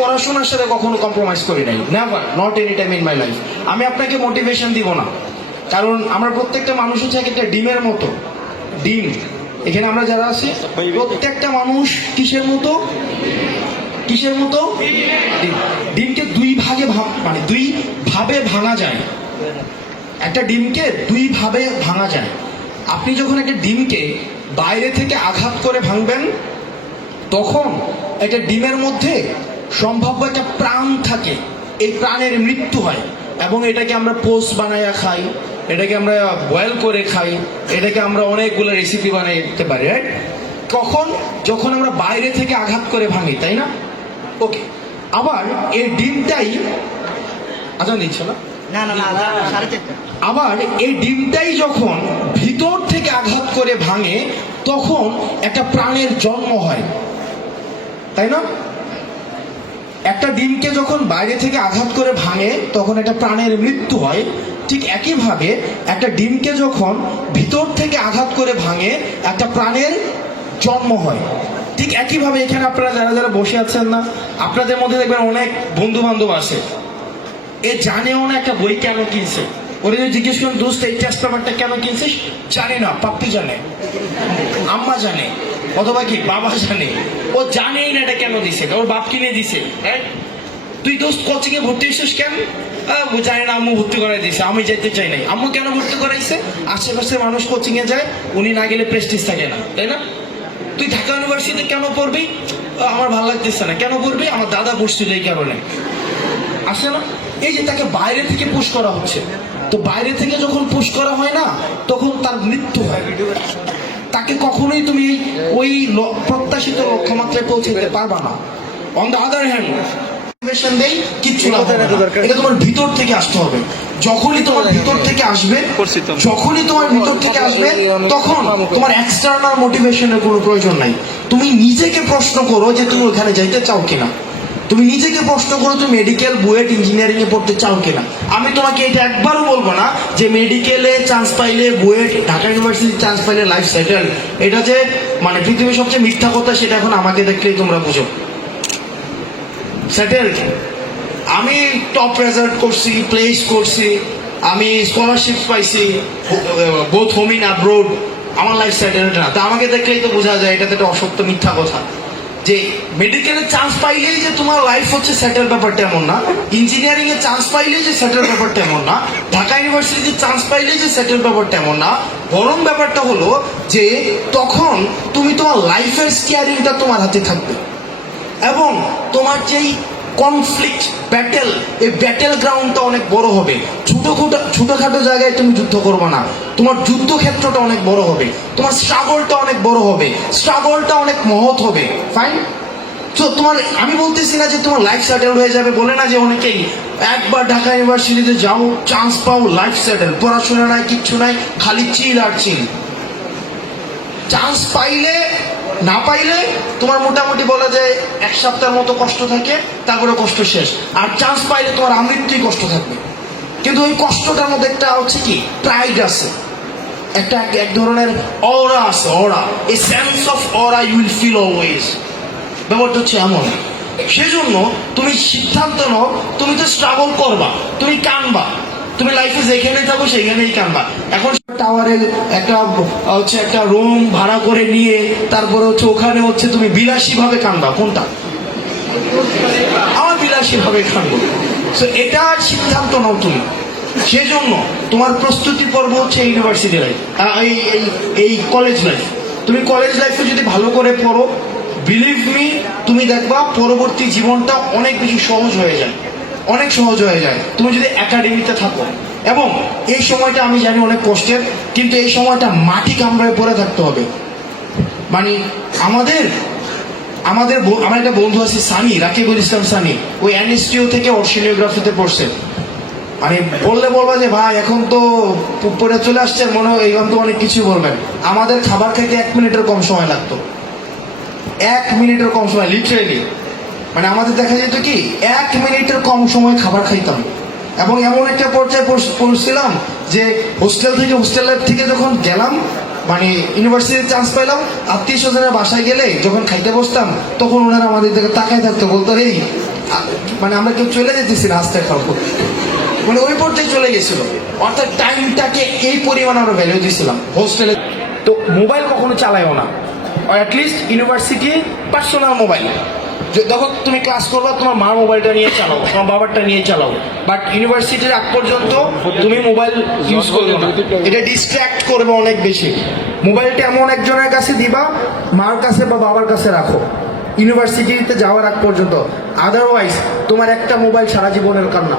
পড়াশোনার সাথে কখনো কম্প্রোমাইজ করি নাই। Never not any time in my life আমি আপনাকে মোটিভেশন দিব না। কারণ আমরা প্রত্যেকটা মানুষ হচ্ছে এক একটা ডিমের মতো। ডিম। এখানে আমরা যারা আছি, প্রত্যেকটা মানুষ কিসের মতো? কিসের মতো? ডিমকে দুই ভাগে ভাগ মানে দুই ভাবে ভাঙা যায়। একটা ডিমকে দুই ভাবে ভাঙা যায়। আপনি যখন একটা ডিমকে বাইরে থেকে আঘাত করে ভাঙবেন, তখন একটা ডিমের মধ্যে সম্ভাব্য একটা প্রাণ থাকে। এই প্রাণের মৃত্যু হয় এবং এটাকে আমরা পোস্ট বানাইয়া খাই এটাকে আমরা বয়েল করে খাই এটাকে আমরা অনেকগুলো রেসিপি বানাইতে পারি রাইট কখন? যখন আমরা বাইরে থেকে আঘাত করে ভাঙি তাই না? ওকে আবার এই ডিমটাই আজান দিচ্ছে না? আবার এই ডিমটাই যখন ভিতর থেকে আঘাত করে ভাঙে তখন একটা প্রাণের জন্ম হয়। তাই না? একটা ডিমকে যখন বাইরে থেকে আঘাত করে ভাঙে, তখন একটা প্রাণের মৃত্যু হয়। ঠিক একইভাবে একটা ডিমকে যখন ভিতর থেকে আঘাত করে ভাঙে, একটা প্রাণের জন্ম হয়। ঠিক একইভাবে এখানে আপনারা যারা যারা বসে আছেন না, আপনাদের মধ্যে দেখবেন অনেক বন্ধু বান্ধব আছে। এ জানেও না একটা বই কেন কিনছে। ওরে জিজ্ঞেস করেন দোস্ত, এই টেস্ট পেপারটা কেন কিনছিস? জানে না, পাপ্পি জানে, আম্মা জানে, অথবা কি বাবা জানে। ও জানেই না এটা কেন দিছে, ওর বাপ কিনে দিছে right? তুই দোস্ত কোচিং ভর্তি হয়েছিস কেন? জানে না, আম্মু ভর্তি করাই দিছে আমি যেতে চাই নাই। আম্মু কেন ভর্তি করাইছে? আশেপাশে মানুষ কোচিং এ যায়, উনি না গেলে প্রেস্টিজ থাকে না, তাই না? তুই ঢাকা ইউনিভার্সিটিতে কেন পড়বি? আমার ভালো লাগতেছে না, কেন পড়বি? আমার দাদা পড়ছিল এই কারণে। আসে না? এই যে তাকে বাইরে থেকে পুশ করা হচ্ছে। তো বাইরে থেকে যখন পুশ করা হয় না, তখন তার মৃত্যু হয়। তাকে কখনোই তুমি ওই প্রত্যাশিত লক্ষ্যমাত্রায় পৌঁছে দিতে পারবা না। On the other hand. এটা তোমার ভিতর থেকে আসতে হবে। যখনই তোমার ভিতর থেকে আসবে, যখনই তোমার ভিতর থেকে আসবে, তখন তোমার কোনো প্রয়োজন নাই। তুমি নিজেকে প্রশ্ন করো যে তুমি ওখানে যাইতে চাও কিনা। তুমি নিজেকে প্রশ্ন করো তুমি মেডিকেল বুয়েট ইঞ্জিনিয়ারিং এ পড়তে চাও কিনা। আমি তোমাকে এটা একবারও বলব না যে মেডিকেলে চান্স পাইলে, বুয়েট, ঢাকা ইউনিভার্সিটি চান্স পাইলে লাইফ সেটেল এটা যে মানে পৃথিবীর সবচেয়ে মিথ্যা কথা, সেটা এখন আমাকে দেখলেই তোমরা বুঝো। সেটেল আমি টপ রেজাল্ট করছি প্লেস করছি, আমি স্কলারশিপ পাইছি বোথ হোম ইন অ্যাব্রোড আমার লাইফ সেটেল না। তা আমাকে দেখলেই তো বোঝা যায় এটা তো একটা অসত্য মিথ্যা কথা। যে মেডিকেলের চান্স পাইলেই যে তোমার লাইফ হচ্ছে সেটেল ব্যাপারটা এমন না ইঞ্জিনিয়ারিং এর চান্স পাইলেই যে সেটেল ব্যাপারটা এমন না, ঢাকা ইউনিভার্সিটির চান্স পাইলেই যে সেটেল ব্যাপারটা এমন না, বরং ব্যাপারটা হলো যে তখন তুমি তোমার লাইফের স্টিয়ারিংটা তোমার হাতে থাকবে। এবং তোমার যেই কনফ্লিক্ট ব্যাটেল এই ব্যাটেল গ্রাউন্ডটা অনেক বড় হবে। ছোটখাটো ছোটখাটো জায়গায় তুমি যুদ্ধ করবে না। তোমার যুদ্ধক্ষেত্রটা অনেক বড় হবে। তোমার স্ট্রাগলটা অনেক বড় হবে। স্ট্রাগলটা অনেক মহৎ হবে। ফাইন তো তোমার, আমি বলতেছি না যে তোমার লাইফ সেটেল হয়ে যাবে। বলে না যে অনেকেই একবার ঢাকা ইউনিভার্সিটিতে যাও চান্স পাও লাইফ সেটেল পড়াশোনা নাই, কিচ্ছু নাই, খালি চিল আর চিল চান্স পাইলে না পাইলে তোমার মোটামুটি বলা যায় এক সপ্তাহের মতো কষ্ট থাকে তারপরে কষ্ট শেষ। আর চান্স পাইলে তোমার আমৃত্যুই কষ্ট থাকবে। কিন্তু ওই কষ্টটার মধ্যে একটা হচ্ছে কি? প্রাইড আছে। একটা এক- ধরনের অরা আছে aura a sense of aura you will feel always ব্যাপারটা হচ্ছে এমন। সেজন্য তুমি সিদ্ধান্ত নাও, তুমি তো স্ট্রাগল করবা, তুমি কানবা। তুমি লাইফে যেখানে থাকো, সেখানেই কানবা এখন টাওয়ারে একটা হচ্ছে একটা রুম ভাড়া করে নিয়ে, তারপরে হচ্ছে ওখানে হচ্ছে তুমি বিলাসী ভাবে কানবা কোনটা? আমার বিলাসী ভাবে কানবো তো এটা সিদ্ধান্ত নাও তুমি। সেজন্য তোমার প্রস্তুতি পর্ব হচ্ছে ইউনিভার্সিটি লাইফ এই এই কলেজ লাইফ তুমি কলেজ লাইফে যদি ভালো করে পড়ো বিলিভ মি তুমি দেখবা পরবর্তী জীবনটা অনেক বেশি সহজ হয়ে যায়। অনেক সহজ হয়ে যায়। তুমি যদি একাডেমিতে থাকো। এবং এই সময়টা আমি জানি অনেক কষ্টের, কিন্তু এই সময়টা মাটি কামড়ায় পড়ে থাকতে হবে। মানে আমাদের আমাদের আমার একটা বন্ধু আছে সানি, রাকিবুল ইসলাম সানি। ওই অ্যানিস্টিও থেকে অর্শিনিওগ্রাফিতে পড়ছে। মানে বললে বলবা যে, ভাই, এখন তো প- পড়ে চলে আসছে, মনে হয় এখন তো অনেক কিছু বলবেন। আমাদের খাবার খাইতে এক মিনিটের কম সময় লাগতো। এক মিনিটের কম সময় লিটারেলি মানে আমাদের দেখা যেত কি, এক মিনিটের কম সময় খাবার খাইতাম। এবং এমন একটা পর্যায়ে পড়ছিলাম যে হোস্টেল থেকে, হোস্টেল লাইফ থেকে যখন গেলাম মানে ইউনিভার্সিটির চান্স পেলাম আত্মীয় স্বজনের বাসায় গেলে যখন খাইতে বসতাম, তখন ওনারা আমাদের দিকে তাকায় থাকতো, বলতো এই মানে আমরা কেউ চলে যেতেছি আস্তে খাব মানে ওই পর্যায়ে চলে গেছিল। অর্থাৎ টাইমটাকে এই পরিমাণ আমরা ভ্যালু দিয়েছিলাম হোস্টেলে। তো মোবাইল কখনো চালাইও না। অ্যাটলিস্ট ইউনিভার্সিটি পার্সোনাল মোবাইল যখন তুমি ক্লাস করবা, তোমার মার মোবাইলটা নিয়ে চালাও, তোমার বাবারটা নিয়ে চালাও। বাট ইউনিভার্সিটির আগ পর্যন্ত তুমি মোবাইল ইউজ করবে না। এটা ডিস্ট্র্যাক্ট করবে অনেক বেশি। মোবাইলটা এমন একজনের কাছে দিবা, মার কাছে বা বাবার কাছে রাখো। ইউনিভার্সিটিতে যাওয়ার আগ পর্যন্ত। আদারওয়াইজ তোমার একটা মোবাইল সারা জীবনের কান্না।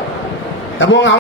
এবং